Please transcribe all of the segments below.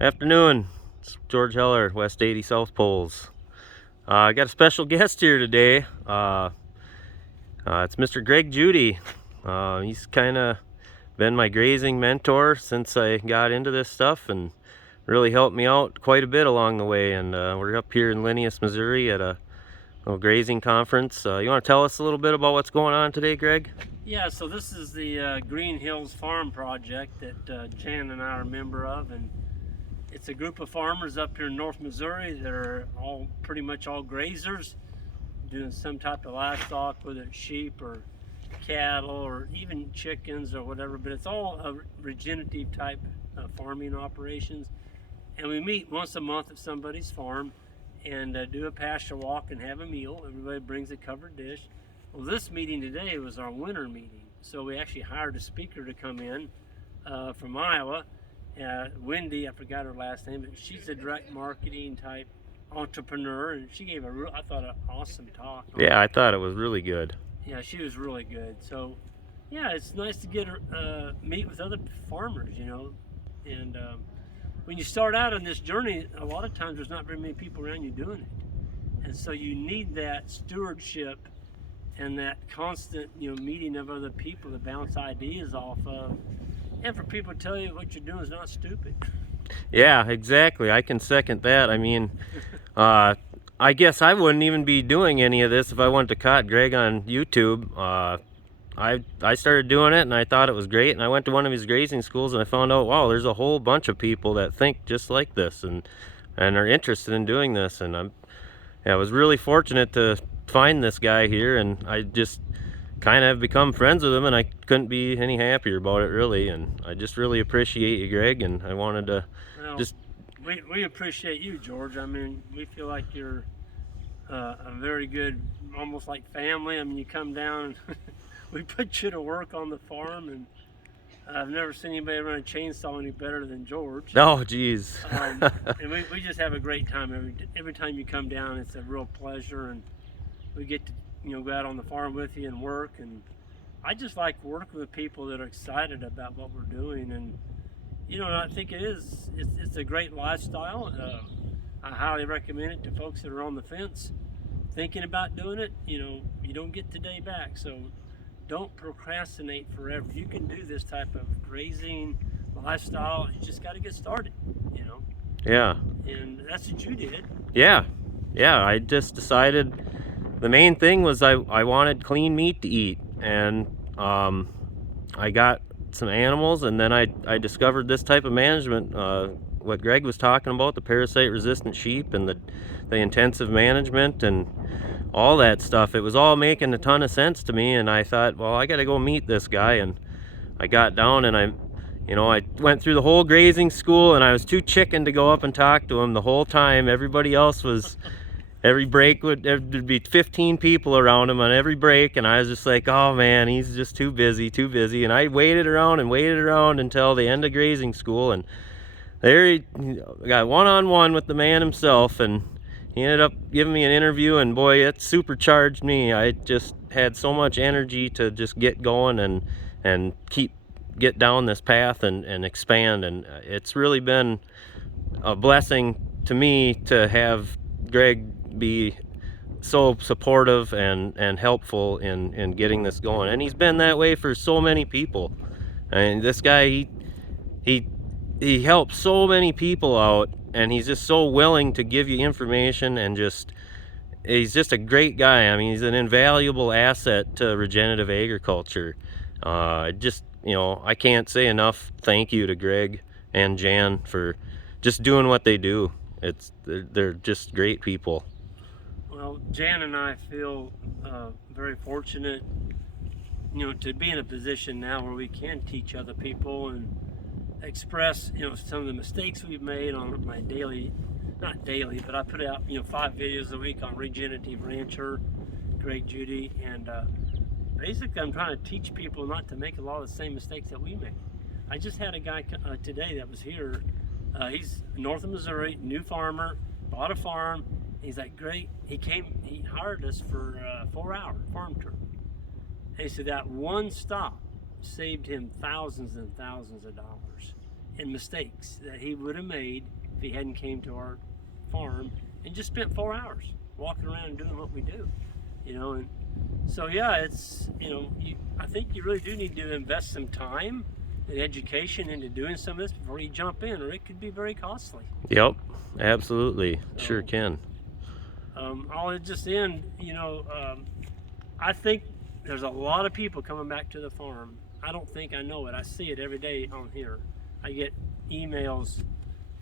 Afternoon. It's George Heller, West 80 South Poles. I got a special guest here today. It's Mr. Greg Judy. He's kind of been my grazing mentor since I got into this stuff and really helped me out quite a bit along the way. And we're up here in Linneus, Missouri at a little grazing conference. You want to tell us a little bit about what's going on today, Greg? Yeah, so this is the Green Hills Farm Project that Jan and I are a member of, and it's a group of farmers up here in North Missouri that are all pretty much all grazers, doing some type of livestock, whether it's sheep or cattle or even chickens or whatever, but it's all regenerative type farming operations. And we meet once a month at somebody's farm and do a pasture walk and have a meal. Everybody brings a covered dish. Well, this meeting today was our winter meeting, so we actually hired a speaker to come in from Iowa. Wendy, I forgot her last name, but she's a direct marketing type entrepreneur, and she gave I thought, an awesome talk. Yeah, I thought it was really good. Yeah, she was really good. So, yeah, it's nice to get her meet with other farmers, and when you start out on this journey, a lot of times there's not very many people around you doing it, and so you need that stewardship and that constant, meeting of other people to bounce ideas off of, and for people to tell you what you're doing is not stupid. Yeah, exactly. I can second that. I mean, I guess I wouldn't even be doing any of this if I went to caught Greg on YouTube. I started doing it and I thought it was great, and I went to one of his grazing schools and I found out, wow, there's a whole bunch of people that think just like this and are interested in doing this. And I was really fortunate to find this guy here, and I just kind of have become friends with him, and I couldn't be any happier about it, really. And I just really appreciate you, Greg, and I wanted to just... We appreciate you, George. I mean, we feel like you're a very good, almost like family. I mean, you come down and we put you to work on the farm, and I've never seen anybody run a chainsaw any better than George. Oh, geez. And we just have a great time every time you come down. It's a real pleasure, and we get to go out on the farm with you and work. And I just like working with people that are excited about what we're doing. And I think it's a great lifestyle. I highly recommend it to folks that are on the fence thinking about doing it. You don't get today back, so don't procrastinate forever. You can do this type of grazing lifestyle. You just got to get started. Yeah. And that's what you did. Yeah. I just decided the main thing was I wanted clean meat to eat, and I got some animals, and then I discovered this type of management, what Greg was talking about, the parasite resistant sheep and the intensive management and all that stuff. It was all making a ton of sense to me, and I thought, well, I got to go meet this guy. And I got down and I went through the whole grazing school, and I was too chicken to go up and talk to him the whole time. Everybody else was, every break there'd be 15 people around him on every break, and I was just like, oh man, he's just too busy. And I waited around until the end of grazing school, and there he got one-on-one with the man himself, and he ended up giving me an interview, and boy, it supercharged me. I just had so much energy to just get going and get down this path and expand. And it's really been a blessing to me to have Greg be so supportive and helpful in getting this going. And he's been that way for so many people. And this guy, he helps so many people out, and he's just so willing to give you information, and he's just a great guy. I mean, he's an invaluable asset to regenerative agriculture. I can't say enough thank you to Greg and Jan for just doing what they do. They're just great people. Well, Jan and I feel very fortunate, to be in a position now where we can teach other people and express, some of the mistakes we've made on my not daily, but I put out, 5 videos a week on Regenerative Rancher, Greg Judy, and basically I'm trying to teach people not to make a lot of the same mistakes that we make. I just had a guy today that was here. He's north of Missouri, new farmer, bought a farm. He's like, great. He hired us for a 4-hour farm tour. And he said that one stop saved him thousands and thousands of dollars. and mistakes that he would have made if he hadn't came to our farm and just spent 4 hours walking around and doing what we do, you know. And so yeah, it's, you know, I think you really do need to invest some time and education into doing some of this before you jump in, or it could be very costly. Yep, absolutely, So, sure can. I'll just end, you know, I think there's a lot of people coming back to the farm. I don't think I know it. I see it every day on here. I get emails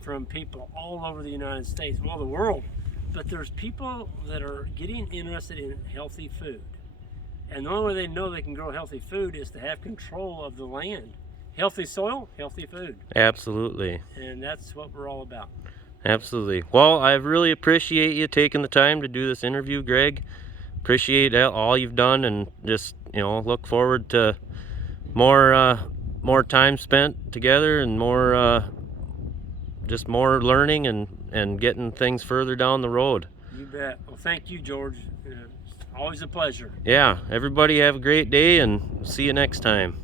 from people all over the United States, well, the world. But there's people that are getting interested in healthy food. And the only way they know they can grow healthy food is to have control of the land. Healthy soil, healthy food. Absolutely. And that's what we're all about. Absolutely. Well, I really appreciate you taking the time to do this interview, Greg. Appreciate all you've done, and just, you know, look forward to more time spent together, and more learning and getting things further down the road. You bet. Well, thank you, George. It's always a pleasure. Yeah, everybody have a great day, and see you next time.